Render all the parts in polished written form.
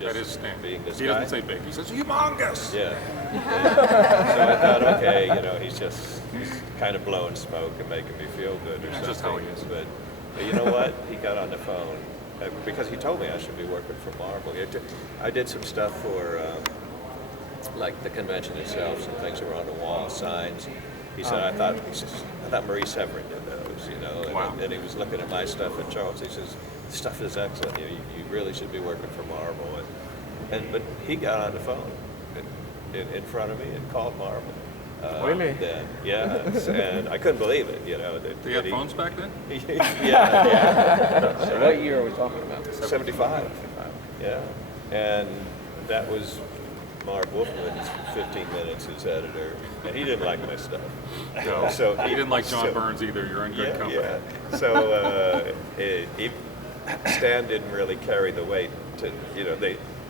That is Stan. Being this He guy. doesn't say big. He says humongous. Yeah. So I thought, okay, he's kind of blowing smoke and making me feel good or something. Just how he is. But you know what? He got on the phone because he told me I should be working for Marvel. I did some stuff for like the convention itself, some things that were on the wall, signs. He said, I thought Marie Severin did those, And, Wow. and he was looking at my stuff at Charles. He says, "This stuff is excellent. You really should be working for Marvel." But he got on the phone in front of me and called Marvel. Really? Then, yeah, and I couldn't believe it. They had phones back then? Yeah. So what year are we talking about? 75. Yeah, and that was Mark Wolfman's 15 minutes as editor, and he didn't like my stuff. No. So He didn't like John Burns either. You're in good company. Yeah. So Stan didn't really carry the weight to,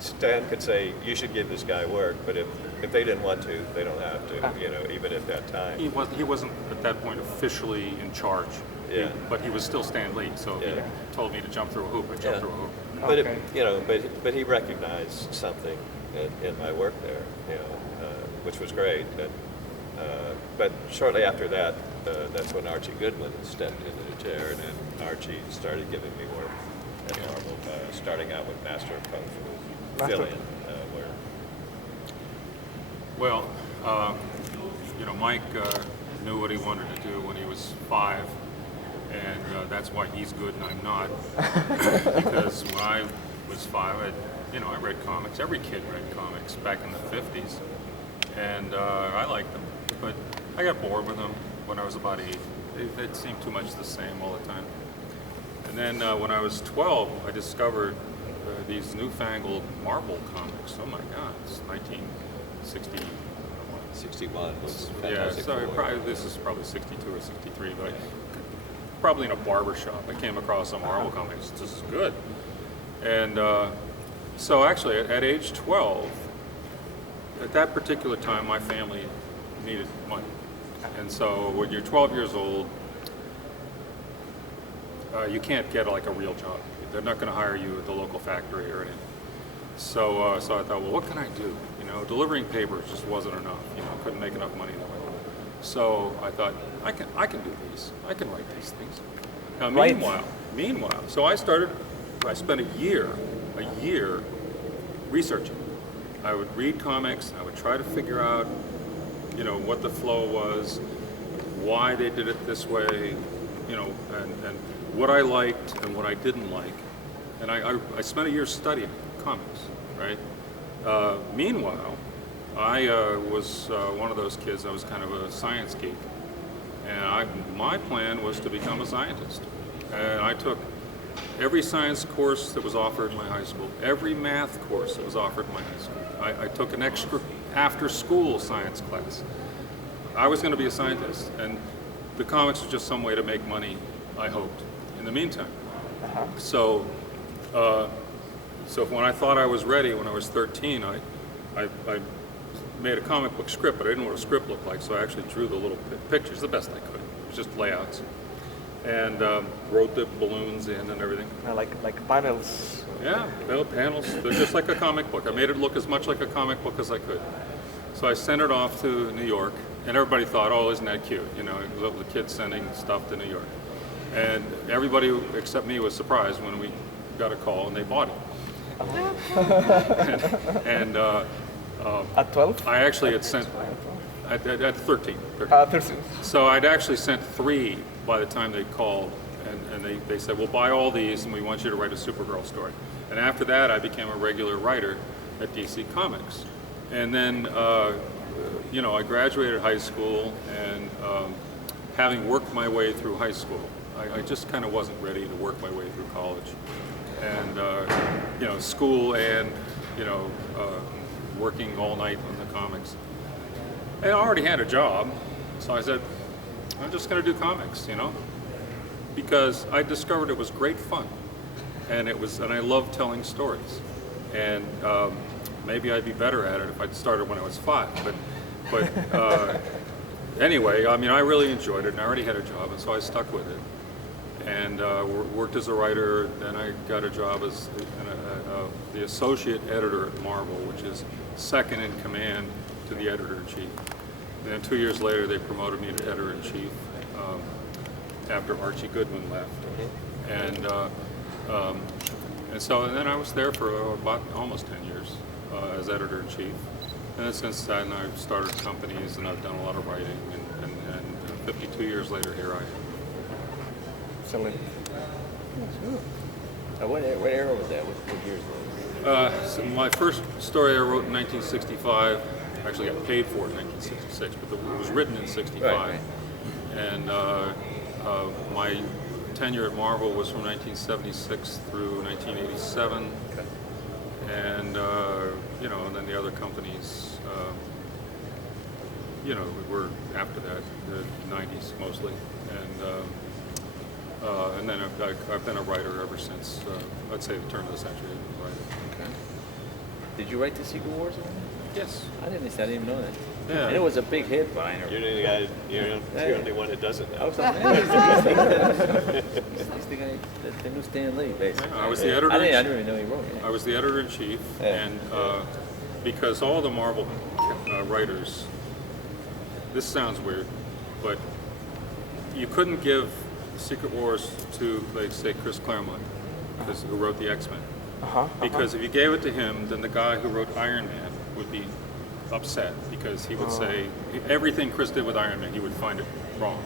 Stan could say, you should give this guy work, but if they didn't want to, they don't have to, even at that time. He wasn't at that point officially in charge. Yeah. But he was still Stan Lee, so if he told me to jump through a hoop, I jumped through a hoop. But Okay. but he recognized something in my work there, which was great. But shortly after that, that's when Archie Goodwin stepped into the chair, and then Archie started giving me work at Marvel, starting out with Master of Kung Fu, fill-in, where Well, Mike knew what he wanted to do when he was 5, and that's why he's good and I'm not. Because when I was 5, I read comics. Every kid read comics back in the 50s, and I liked them. But I got bored with them when I was about 8. It seemed too much the same all the time. And then when I was 12, I discovered these newfangled Marvel comics. Oh my God, it's 1960. 61 was Yeah, Fantastic so Four. this is probably 62 or 63, but probably in a barber shop, I came across a Marvel comic. This is good. And so actually, at age 12, at that particular time, my family needed money. And so when you're 12 years old, you can't get like a real job. They're not going to hire you at the local factory or anything. So I thought, well, what can I do? Delivering papers just wasn't enough. I couldn't make enough money that way. So I thought, I can do these. I can write these things. Now, meanwhile, so I spent a year researching. I would read comics. I would try to figure out, what the flow was, why they did it this way, and what I liked and what I didn't like. And I spent a year studying comics, right? Meanwhile, I was one of those kids. I was kind of a science geek, and my plan was to become a scientist. And I took every science course that was offered in my high school, every math course that was offered in my high school. I took an extra after-school science class. I was going to be a scientist, and the comics were just some way to make money, I hoped, in the meantime. So when I thought I was ready, when I was 13, I made a comic book script, but I didn't know what a script looked like, so I actually drew the little pictures the best I could. It was just layouts. And wrote the balloons in and everything. Like panels. Yeah, panels. They're just like a comic book. I made it look as much like a comic book as I could. So I sent it off to New York, and everybody thought, oh, isn't that cute? The kids sending stuff to New York. And everybody except me was surprised when we got a call and they bought it. and At 12? I actually had sent at 13. 13. So I'd actually sent 3 by the time they called, and they said, we'll buy all these and we want you to write a Supergirl story. And after that, I became a regular writer at DC Comics. And then, I graduated high school, and having worked my way through high school, I just kind of wasn't ready to work my way through college. And, school and, working all night on the comics. And I already had a job, so I said, I'm just going to do comics, because I discovered it was great fun, and I love telling stories, and maybe I'd be better at it if I'd started when I was 5. But anyway, I really enjoyed it, and I already had a job, and so I stuck with it, and worked as a writer. Then I got a job as the associate editor at Marvel, which is second in command to the editor-in-chief. And then 2 years later, they promoted me to editor-in-chief after Archie Goodman left. And then I was there for about almost 10 years as editor-in-chief. And then since then, I've started companies and I've done a lot of writing. And 52 years later, here I am. Excellent. What era was that? What years was it? So my first story I wrote in 1965, actually got paid for it in 1966, but it was written in 65. Right. And my tenure at Marvel was from 1976 through 1987. Okay. And, and then the other companies, were after that, the 90s mostly. And then I've been a writer ever since, let's say the turn of the century. Okay. Did you write the Secret Wars one? Yes. I didn't even know that. Yeah. And it was a big hit, but I never. You're the guy. You're the only one that doesn't I know. was like, man, he's the guy, the new Stan Lee, basically. Yeah, I was the editor. I didn't even know he wrote it. I was the editor-in-chief, Yeah. and because all the Marvel writers, this sounds weird, but you couldn't give Secret Wars to, like, say, Chris Claremont, who wrote the X-Men. Because if you gave it to him, then the guy who wrote Iron Man would be upset, because he would say everything Chris did with Iron Man, he would find it wrong,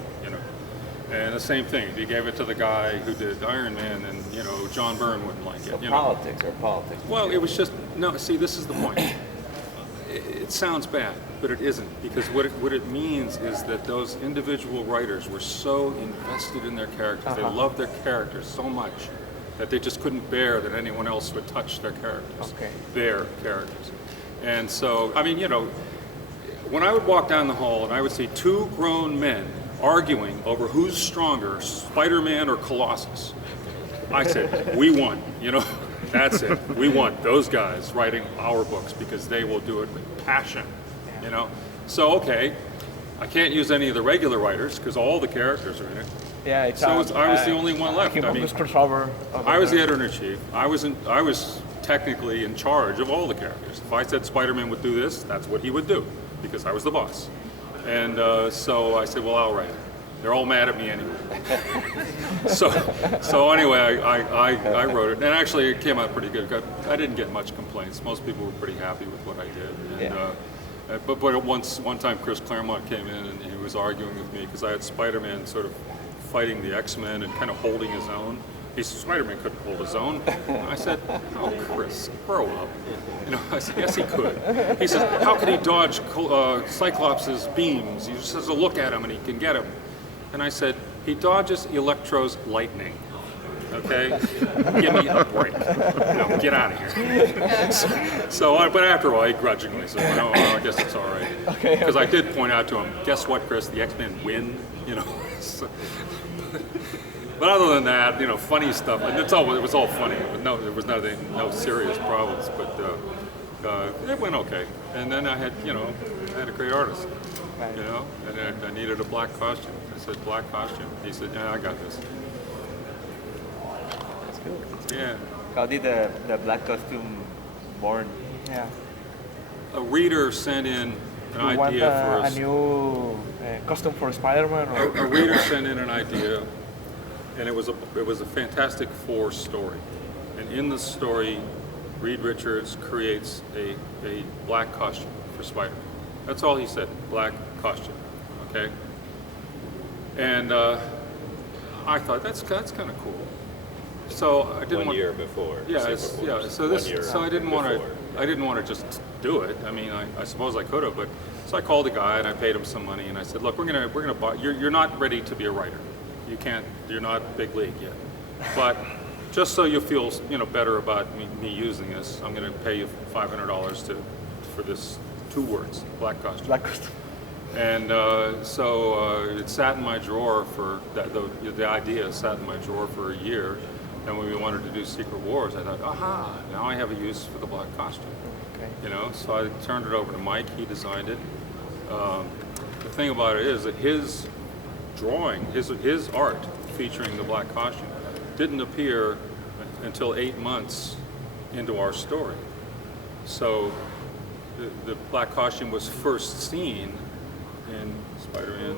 And the same thing, if you gave it to the guy who did Iron Man, then John Byrne wouldn't like it. So politics. Well, it was just no. See, this is the point. It sounds bad, but it isn't, because what it means is that those individual writers were so invested in their characters. They loved their characters so much that they just couldn't bear that anyone else would touch their characters, their characters. And so, I mean, when I would walk down the hall and I would see two grown men arguing over who's stronger, Spider-Man or Colossus, I said, we won, that's it. We want those guys writing our books because they will do it with passion, So, okay, I can't use any of the regular writers because all the characters are in it. Yeah, it's So I was the only one left. I mean, I was the editor-in-chief. I was technically in charge of all the characters. If I said Spider-Man would do this, that's what he would do, because I was the boss. And so I said, well, I'll write it. They're all mad at me anyway. so anyway, I wrote it, and actually it came out pretty good. I didn't get much complaints. Most people were pretty happy with what I did. And, but one time Chris Claremont came in and he was arguing with me because I had Spider-Man sort of fighting the X-Men and kind of holding his own. He said, Spider-Man couldn't hold his own. And I said, oh, Chris, grow up. I said, yes, he could. He said, how could he dodge Cyclops' beams? He just has to look at him and he can get him. And I said, he dodges Electro's lightning. Okay? Give me a break. Get out of here. But after all, he grudgingly said, no, I guess it's all right. Because I did point out to him, guess what, Chris? The X-Men win. So, but other than that, funny stuff. And it was all funny. There was no serious problems. But it went okay. And then I had a great artist. And I needed a black costume. I said, black costume? He said, yeah, I got this. That's good. Yeah. How did the black costume born? Yeah. A reader sent in an You want idea for a new costume for Spider-Man? A reader sent in an idea, and it was a Fantastic Four story. And in the story, Reed Richards creates a black costume for Spider-Man. That's all he said, black costume, okay? And I thought that's kind of cool. So I didn't 1 year before. Yeah, Secret Wars. So I didn't want to just do it. I mean, I suppose I could have, but so I called the guy and I paid him some money and I said, look, we're gonna buy. You're not ready to be a writer. You're not big league yet. But just so you feel better about me using this, I'm gonna pay you $500 for this 2 words, black costume. Black costume. And so it sat in my drawer for the idea sat in my drawer for a year. And when we wanted to do Secret Wars, I thought, aha, now I have a use for the black costume. Okay. So I turned it over to Mike. He designed it. The thing about it is that his drawing, his art featuring the black costume, didn't appear until 8 months into our story. So the black costume was first seen in Spider-Man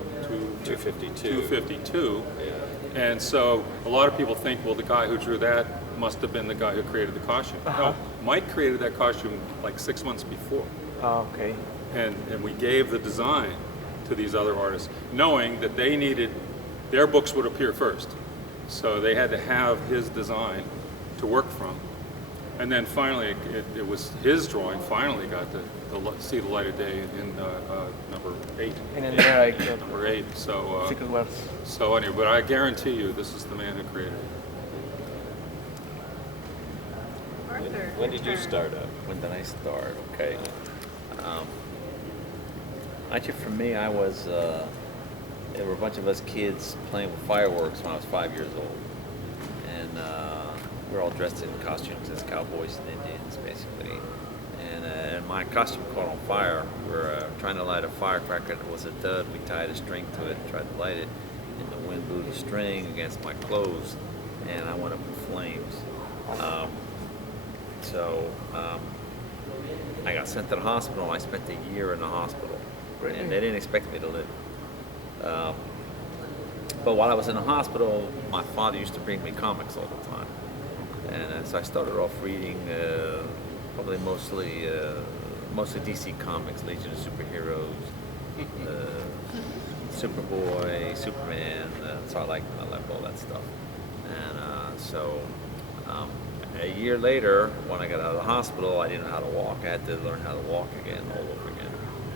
252. Yeah. And so a lot of people think, well, the guy who drew that must have been the guy who created the costume. No, Mike created that costume like 6 months before. Oh, okay. And we gave the design to these other artists, knowing that they needed, their books would appear first. So they had to have his design to work from. And then finally, it was his drawing finally got to see the light of day in number 8. And then there, like, Number 8. So, secret was. so anyway, but I guarantee you, this is the man who created it. Arthur, When did you your turn. start up? When did I start? Okay. Actually, for me, I was, there were a bunch of us kids playing with fireworks when I was 5 years old. And we were all dressed in costumes as cowboys and Indians, basically. And my costume caught on fire. We were trying to light a firecracker. It was a dud. We tied a string to it, tried to light it, and the wind blew the string against my clothes, and I went up in flames. I got sent to the hospital. I spent a year in the hospital, and they didn't expect me to live. But while I was in the hospital, my father used to bring me comics all the time, and so I started off reading probably mostly DC Comics, Legion of Superheroes, Superboy, Superman. So I liked all that stuff, and a year later, when I got out of the hospital, I didn't know how to walk. I had to learn how to walk again, all over again.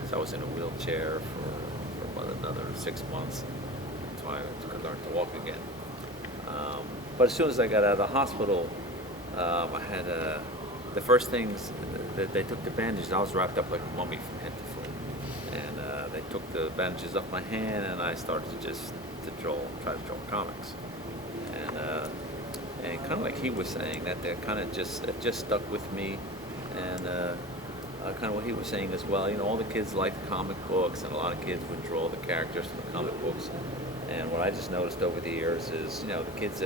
So I was in a wheelchair for about another 6 months until I could learn to walk again. But as soon as I got out of the hospital, I had the first things that they took the bandages. I was wrapped up like a mummy from head to foot, and they took the bandages off my hand, and I started to try to draw comics, and kind of like he was saying, that they kind of it just stuck with me, and kind of what he was saying as well. You know, all the kids liked comic books, and a lot of kids would draw the characters from the comic books. And what I just noticed over the years is, you know, the kids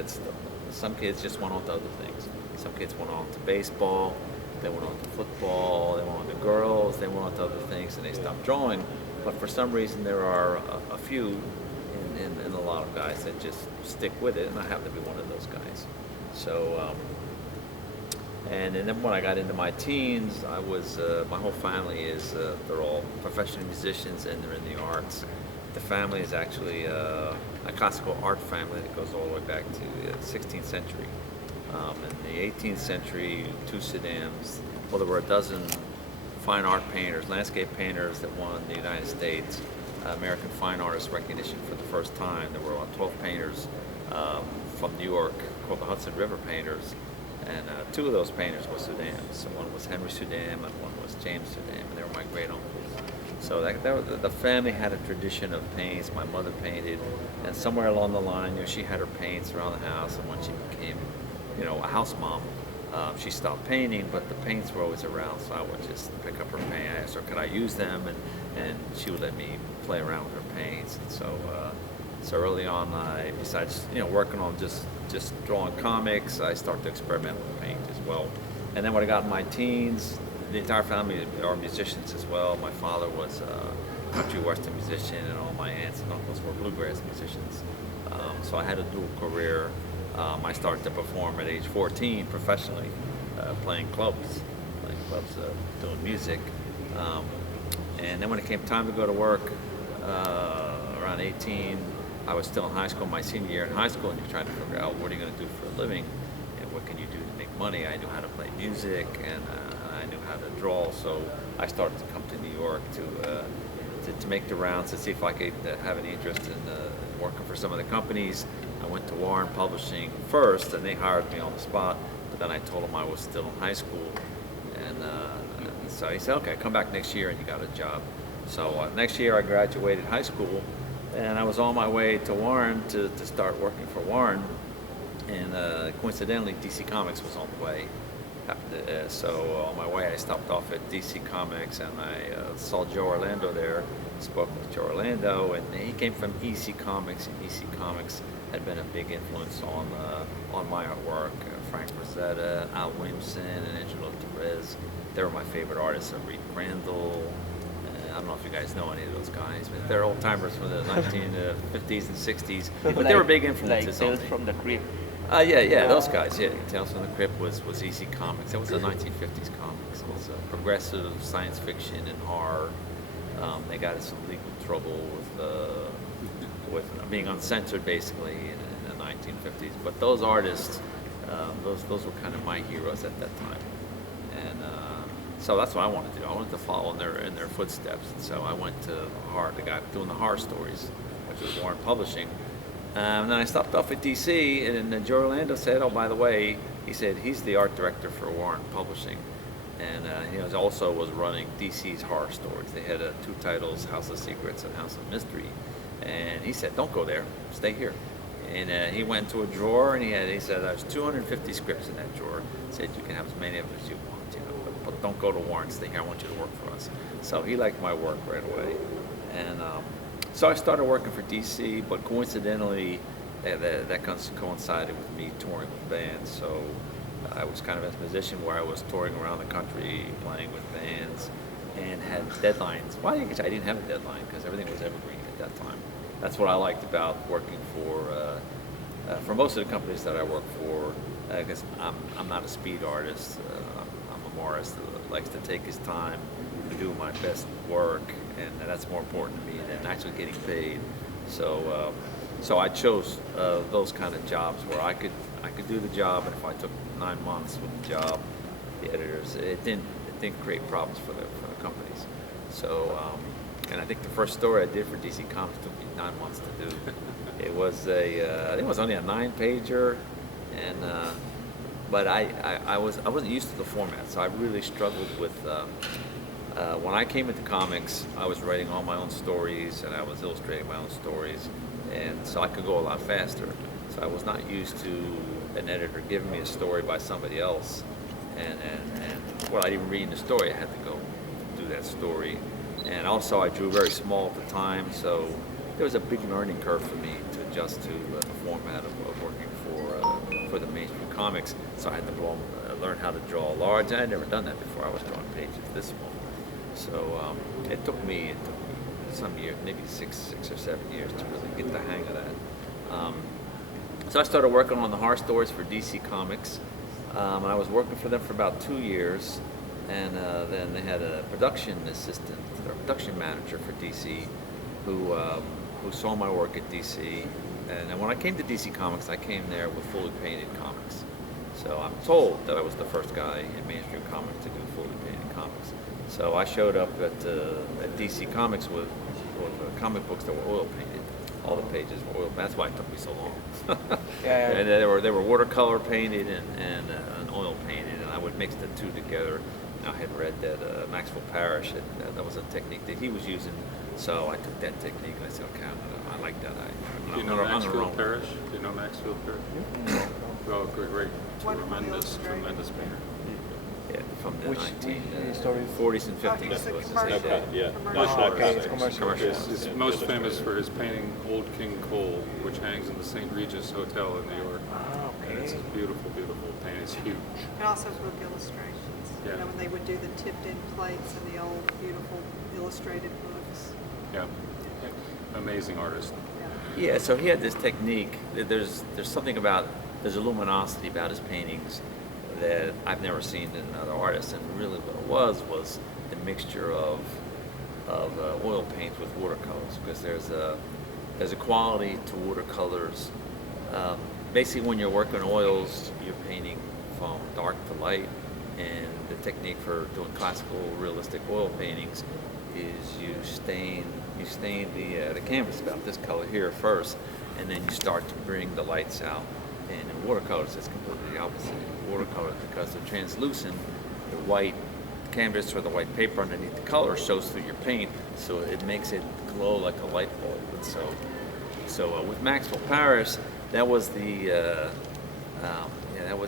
some kids just went on to other things. Some kids went on to baseball, they went on to football, they went on to girls, they went on to other things, and they stopped drawing. But for some reason, there are a few in a lot of guys that just stick with it, and I happen to be one of those guys. So, and then when I got into my teens, I was, my whole family is, they're all professional musicians and they're in the arts. The family is actually a classical art family that goes all the way back to the 16th century. In the 18th century, 2 Suydams, well, there were a dozen fine art painters, landscape painters that won the United States American Fine Artist recognition for the first time. There were 12 painters from New York called the Hudson River Painters, and 2 of those painters were Suydams. So one was Henry Suydam and one was James Suydam, and they were my great uncles. So the family had a tradition of paints. My mother painted, and somewhere along the line, you know, she had her paints around the house, and when she became, you know, a house mom, she stopped painting, but the paints were always around, so I would just pick up her paint. I asked her, could I use them, and she would let me play around with her paints. And so early on, besides, you know, working on just drawing comics, I started to experiment with paint as well. And then when I got in my teens, the entire family are musicians as well. My father was a country western musician, and all my aunts and uncles were bluegrass musicians. So I had a dual career. I started to perform at age 14 professionally, playing clubs, doing music. And then when it came time to go to work, around 18, I was still in high school, my senior year in high school, and you're trying to figure out what are you going to do for a living, and what can you do to make money. I knew how to play music, and I knew how to draw, so I started to come to New York to make the rounds to see if I could have any interest in working for some of the companies. I went to Warren Publishing first, and they hired me on the spot, but then I told them I was still in high school, and so he said, okay, come back next year and you got a job. So next year I graduated high school, and I was on my way to Warren to start working for Warren, and coincidentally DC Comics was on the way. So on my way I stopped off at DC Comics, and I saw Joe Orlando there, spoke with Joe Orlando, and he came from EC Comics, and EC Comics had been a big influence on my artwork Frank Frazetta, Al Williamson, and Angelo Torres. They were my favorite artists. Reed Crandall. I don't know if you guys know any of those guys, but they're old timers from the 1950s and 60s. But they were big influences like on Tales me. from the Crypt. Yeah, those guys. Yeah, Tales from the Crypt was EC Comics. That was a 1950s comics. It was progressive science fiction and horror. They got in some legal trouble with being uncensored, basically, in the 1950s. But those artists, those were kind of my heroes at that time, and so that's what I wanted to do. I wanted to follow in their footsteps. And so I went to the guy doing the horror stories, which was Warren Publishing. And then I stopped off at DC, and then Joe Orlando said, "Oh, by the way," he said, "he's the art director for Warren Publishing." And he also was running DC's horror stories. They had two titles, House of Secrets and House of Mystery. And he said, "Don't go there, stay here." And he went to a drawer, and he said, "There's 250 scripts in that drawer." He said, "You can have as many of them as you want, but don't go to Warren, stay here, I want you to work for us." So he liked my work right away. And so I started working for DC, but coincidentally, that coincided with me touring with bands. So I was kind of in a position where I was touring around the country, playing with bands, and had deadlines. Well, I didn't have a deadline because everything was evergreen at that time. That's what I liked about working for most of the companies that I work for. Because I'm not a speed artist. I'm a artist that likes to take his time to do my best work, and that's more important to me than actually getting paid. So I chose those kind of jobs where I could do the job, and if I took 9 months with the job, the editors, it didn't create problems for the companies. So and I think the first story I did for DC Comics took me 9 months to do. It was I think it was only a 9-pager, and but I wasn't used to the format, so I really struggled with. When I came into comics, I was writing all my own stories, and I was illustrating my own stories, and so I could go a lot faster. So I was not used to an editor giving me a story by somebody else, and without even reading the story, I had to go do that story. And also, I drew very small at the time, so there was a big learning curve for me to adjust to the format of working for the mainstream comics. So I had to learn how to draw large. I had never done that before. I was drawing pages this small. So it took me some years, maybe six or 7 years, to really get the hang of that. So I started working on the horror stories for DC Comics. And I was working for them for about 2 years, and then they had a production assistant, or production manager for DC, who saw my work at DC. And then when I came to DC Comics, I came there with fully painted comics. So I'm told that I was the first guy in mainstream comics to do fully painted comics. So I showed up at DC Comics with comic books that were oil painted. All the pages were oil. That's why it took me so long. Yeah. And they were watercolor painted and oil painted, and I would mix the two together. And I had read that Maxwell Parrish, that was a technique that he was using. So I took that technique and I said, okay, I like that. Do you know Maxfield Parrish? Do you know Maxfield Parrish? Oh, great. Tremendous painter. Yeah, from the Which 1940s and 50s. he's a was his commercial. heyday. Yeah, Commercial. not Okay, it's comics. commercial. He's most famous for his painting Old King Cole, which hangs in the St. Regis Hotel in New York. And it's a beautiful, beautiful painting. It's huge. And also book illustrations. Yeah. You know, when they would do the tipped-in plates and the old, beautiful illustrated books. Yeah. Amazing artist. Yeah, so he had this technique. There's something about, there's a luminosity about his paintings that I've never seen in another artist. And really what it was the mixture of oil paints with watercolors, because there's a quality to watercolors. Basically, when you're working oils, you're painting from dark to light, and the technique for doing classical realistic oil paintings is you stain the canvas about this color here first, and then you start to bring the lights out. And in watercolors, it's completely the opposite. In watercolors, because they're translucent, the white canvas or the white paper underneath the color shows through your paint, so it makes it glow like a light bulb. And so with Maxwell Parrish, that was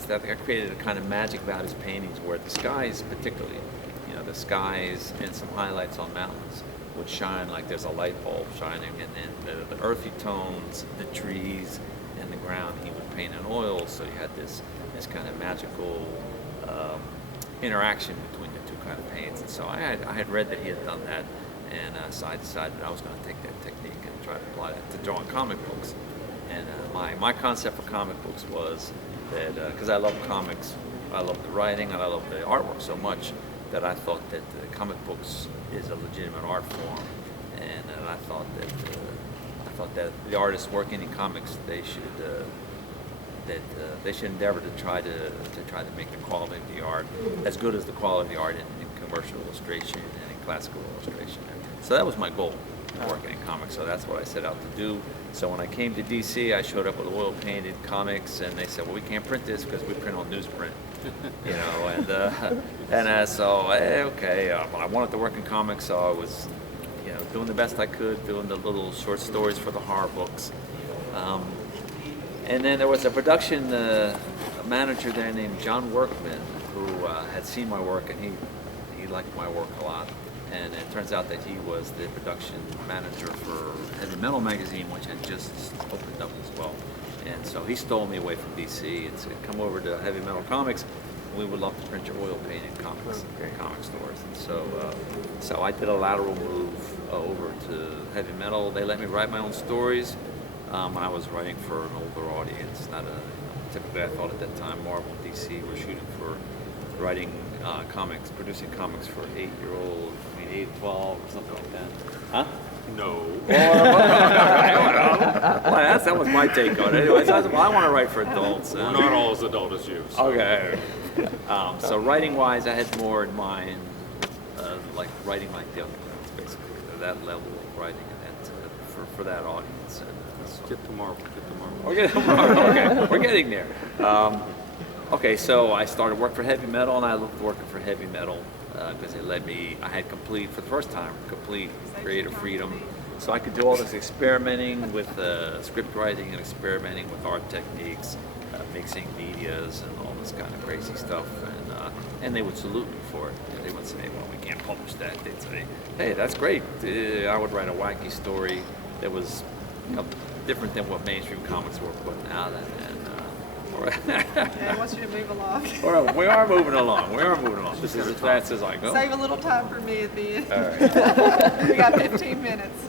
that created a kind of magic about his paintings, where the skies, particularly, the skies and some highlights on mountains would shine like there's a light bulb shining, and then the earthy tones, the trees and the ground, he would paint in oil, so you had this this kind of magical interaction between the two kind of paints. And so I had read that he had done that, and so I decided I was going to take that technique and try to apply that to drawing comic books. And my concept for comic books was that, because I love comics, I love the writing, and I love the artwork so much, that I thought that comic books is a legitimate art form, and I thought that the artists working in comics, they should endeavor to try to make the quality of the art as good as the quality of the art in commercial illustration and in classical illustration. So that was my goal, working in comics. So that's what I set out to do. So when I came to DC, I showed up with oil painted comics, and they said, "Well, we can't print this because we print on newsprint." You know, okay. But I wanted to work in comics, so I was, doing the best I could, doing the little short stories for the horror books. And then there was a production manager there named John Workman who had seen my work, and he liked my work a lot. And it turns out that he was the production manager for Heavy Metal magazine, which had just opened up as well. And so he stole me away from DC and said, "Come over to Heavy Metal Comics. We would love to print your oil painted comics in comic stores." And so I did a lateral move over to Heavy Metal. They let me write my own stories. I was writing for an older audience, typically I thought at that time Marvel and DC were shooting for writing comics, producing comics for 8-year-olds, between 8 and 12 or something like that. Huh? No. Well, that was my take on it. Anyways, I want to write for adults. We're not all as adult as you. So. Okay. So writing-wise, I had more in mind, like writing like the Undergrounds, basically, that level of writing, and for that audience. Get to Marvel. Okay, we're getting there. Okay, so I started work for Heavy Metal, and I loved working for Heavy Metal because it let me, I had for the first time, complete creative freedom. So I could do all this experimenting with script writing and experimenting with art techniques, mixing medias and all this kind of crazy stuff. And they would salute me for it. They would say, "Well, we can't publish that." They'd say, "Hey, that's great." I would write a wacky story that was different than what mainstream comics were putting out, Yeah, I want you to move along. we are moving along. This is as fast as I go. Save a little time for me at the end. All right. We got 15 minutes.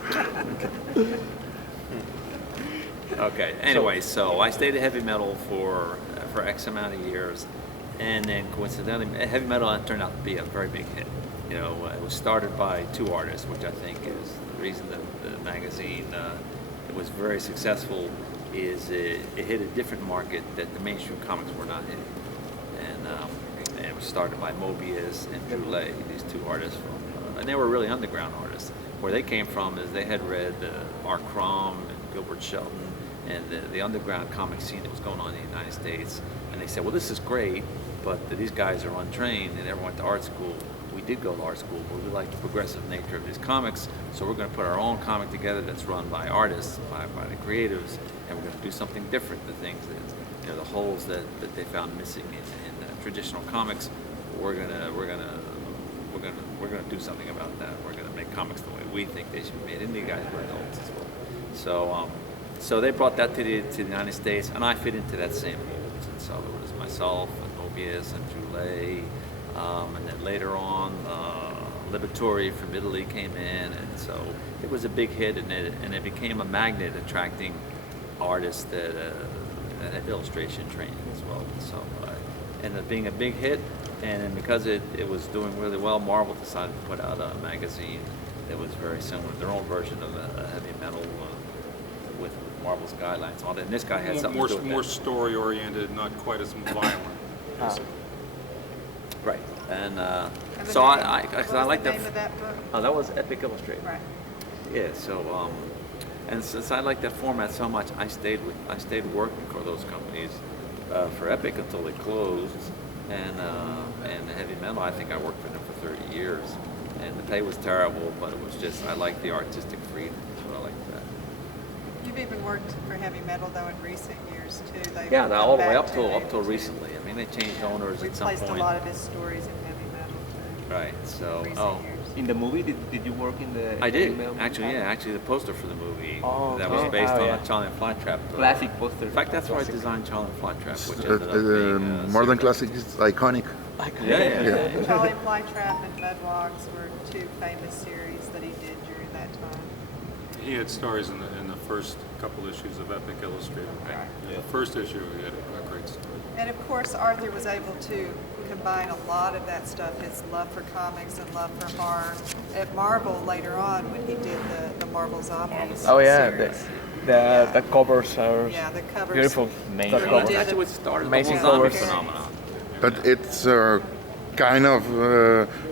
Okay. Anyway, so I stayed at Heavy Metal for X amount of years, and then coincidentally, Heavy Metal turned out to be a very big hit. It was started by 2 artists, which I think is the reason that the magazine was very successful. Is it hit a different market that the mainstream comics were not hitting, and it was started by Mobius and Droulet, these 2 artists and they were really underground artists. Where they came from is they had read R. Crumb and Gilbert Shelton and the underground comic scene that was going on in the United States, and they said, "Well, this is great, but these guys are untrained. They never went to art school. We did go to art school, but we like the progressive nature of these comics, so we're going to put our own comic together that's run by artists, by the creatives, and we're going to do something different. The things that, the holes that they found missing in traditional comics, we're going to do something about that. We're going to make comics the way we think they should be made." And the guys were adults as well. So they brought that to the United States, and I fit into that same mold. And so it was myself and Mobius and Droulet. And then later on, Liberatore from Italy came in, and so it was a big hit, and it became a magnet attracting artists that had illustration training as well. So ended up being a big hit, and then because it was doing really well, Marvel decided to put out a magazine that was very similar, their own version of a Heavy Metal with Marvel's guidelines on it. And this guy had something to do with more that. story oriented, not quite as violent. Right, and And so what I was like the that. name of that book? Oh, that was Epic Illustrated. Right. Yeah. So, and since I liked that format so much, I stayed working for those companies for Epic until they closed, and Heavy Metal. I think I worked for them for 30 years, and the pay was terrible, but it was just I liked the artistic freedom. That's what I liked that. You've even worked for Heavy Metal though in recent years too. They've Yeah, come all the way back up to till it. recently. I mean, they changed owners We at some placed point. a lot of his stories in Heavy Metal too. Right. So, recent oh, years. In the movie, did you work in the? I did email? actually. Yeah, actually, the poster for the movie Oh, that was okay. based Oh, on yeah. a Charlie and Flytrap. Classic poster. In fact, that's where I designed Charlie and Flytrap, which Uh, ended up being more than Suydam. classic is iconic. Yeah. Charlie Flytrap and Mudwalks were two famous series that he did during that time. He had stories in the first couple issues of Epic Illustrated. Yeah. The first issue, he had a great story. And of course, Arthur was able to combine a lot of that stuff, his love for comics and love for horror. At Marvel later on, when he did the Marvel Zombies Oh yeah, series. the covers are Yeah, the covers. beautiful. Amazing. The Well, covers. did that's the- what started Amazing the whole zombie covers. phenomenon. But it's kind of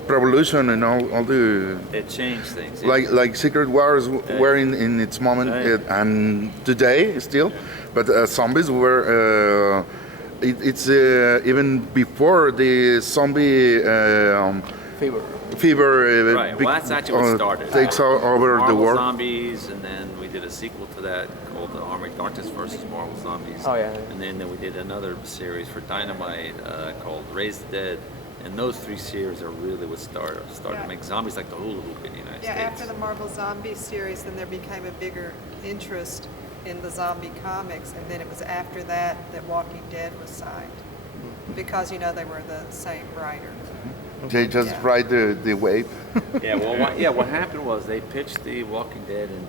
revolution and all the It changed things. like Secret Wars were in its moment and today still, but zombies were. It's even before the zombie Fever. fever. Right. Well, that's actually what started. Takes over Marvel the world. Zombies, and then we did a sequel to that called The Army of Darkness versus Marvel Zombies. Oh, yeah. And then we did another series for Dynamite called Raise the Dead. And those three series are really what started Yeah. to make zombies like the hula hoop in the United Yeah, States. after the Marvel Zombies series, then there became a bigger interest in the zombie comics, and then it was after that that Walking Dead was signed, because they were the same writer. They just Yeah. ride the wave. Yeah, well, what happened was they pitched The Walking Dead in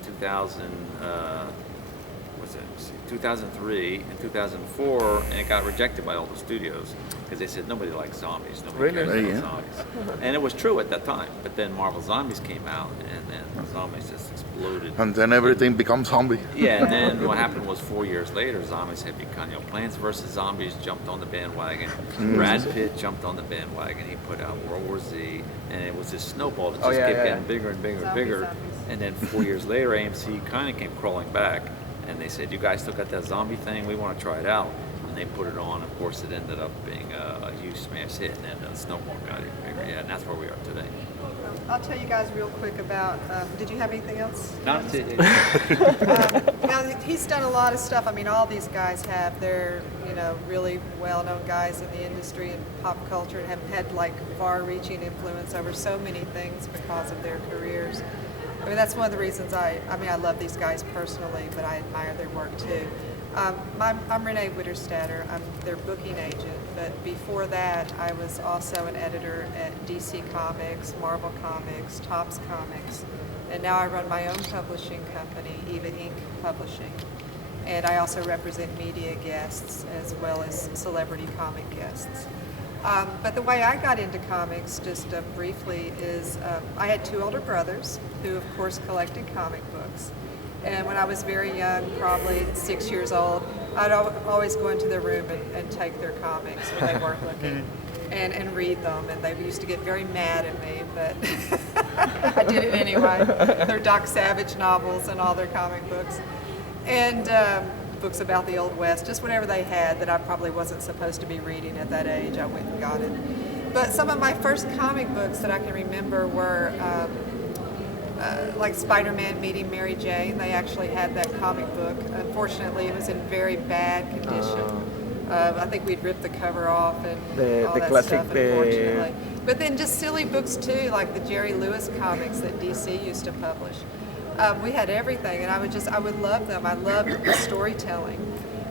2003 and 2004, and it got rejected by all the studios because they said nobody likes zombies, nobody Really? cares about Yeah. zombies, and it was true at that time. But then Marvel Zombies came out, and then zombies just exploded. And then everything becomes zombie. Yeah, and then what happened was 4 years later, zombies had become, Plants vs. Zombies jumped on the bandwagon. Brad Pitt jumped on the bandwagon. He put out World War Z, and it was this snowball that just kept getting bigger and bigger and bigger. Zombies. And then 4 years later, AMC kind of came crawling back, and they said, "You guys still got that zombie thing? We want to try it out." And they put it on. Of course, it ended up being a huge smash hit, and then the snowball got even bigger. Yeah, and that's where we are today. I'll tell you guys real quick about. Did you have anything else? Not Now he's done a lot of stuff. I mean, all these guys have. They're really well-known guys in the industry and pop culture, and have had like far-reaching influence over so many things because of their careers. I mean, that's one of the reasons I love these guys personally, but I admire their work too. I'm Renee Witterstatter. I'm their booking agent, but before that, I was also an editor at DC Comics, Marvel Comics, Topps Comics, and now I run my own publishing company, Eva Inc. Publishing. And I also represent media guests as well as celebrity comic guests. But the way I got into comics, just briefly, is I had two older brothers who, of course, collected comic books. And when I was very young, probably 6 years old, I'd always go into their room and take their comics when they weren't looking and read them. And they used to get very mad at me, but I did it anyway. Their Doc Savage novels and all their comic books. And books about the Old West, just whatever they had that I probably wasn't supposed to be reading at that age, I went and got it. But some of my first comic books that I can remember were like Spider-Man Meeting Mary Jane. They actually had that comic book. Unfortunately, it was in very bad condition. I think we'd ripped the cover off and all the that classic, stuff, unfortunately. But then just silly books too, like the Jerry Lewis comics that DC used to publish. We had everything, and I would love them. I loved storytelling.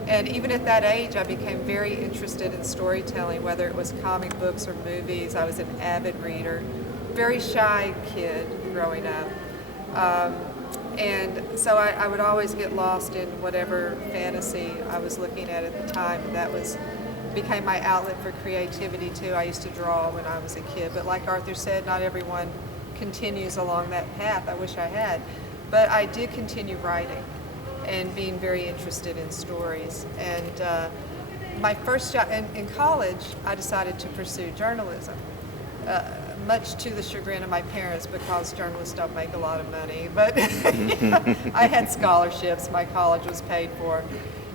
And even at that age, I became very interested in storytelling, whether it was comic books or movies. I was an avid reader, very shy kid growing up. And so I would always get lost in whatever fantasy I was looking at the time, and that became my outlet for creativity too. I used to draw when I was a kid, but like Arthur said, not everyone continues along that path. I wish I had. But I did continue writing and being very interested in stories. And my first job in college, I decided to pursue journalism, much to the chagrin of my parents because journalists don't make a lot of money. But I had scholarships, my college was paid for.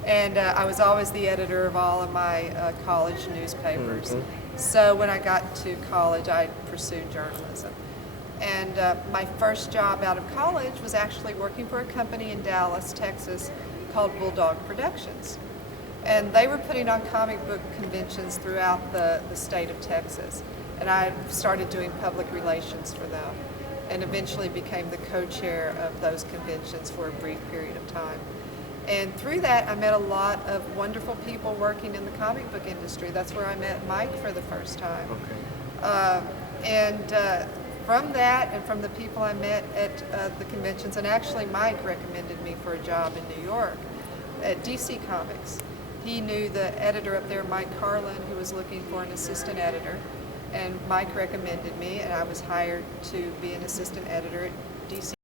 And I was always the editor of all of my college newspapers. So when I got to college, I pursued journalism. And my first job out of college was actually working for a company in Dallas, Texas, called Bulldog Productions. And they were putting on comic book conventions throughout the state of Texas. and I started doing public relations for them, and eventually became the co-chair of those conventions for a brief period of time. And through that, I met a lot of wonderful people working in the comic book industry. That's where I met Mike for the first time. From that and from the people I met at the conventions, and actually Mike recommended me for a job in New York at DC Comics. He knew the editor up there, Mike Carlin, who was looking for an assistant editor, and Mike recommended me, and I was hired to be an assistant editor at DC